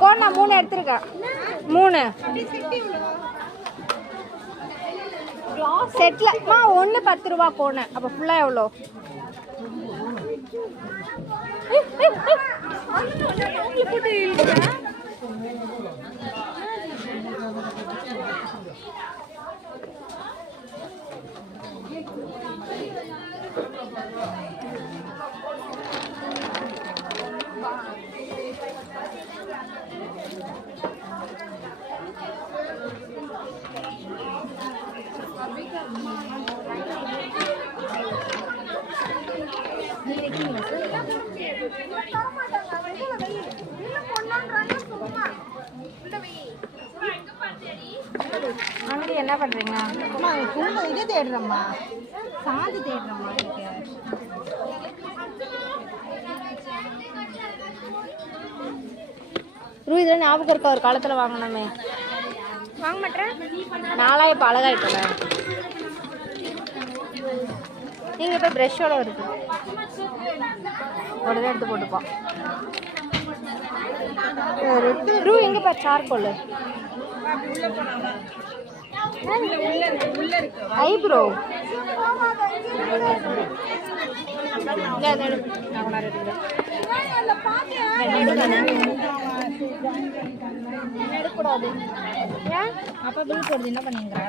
Cone நான் 3 எடுத்துருக்கேன். 3 செட்லமா 1 10 ரூபா கோன். அப்போ ஃபுல்லா எவ்வளோ? அங்கே என்ன பண்றீங்க? இது தேடுறோம்மா, சாந்து தேடுறோம்மா. இதெல்லாம் ஞாபகம் இருக்கா? ஒரு காலத்தில் வாங்கினோமே. வாங்க மாட்டேன். நாளா இப்போ அழகாயிட்டேன். நீங்கள் இப்போ ப்ரெஷ்ஷோட வருது, உடனே எடுத்து போட்டுப்போம். எங்கேப்பா சார்கோல்? ஐப்ரோ எடுக்கூடாது. அப்போ பில் போடுது என்ன பண்ணீங்களா?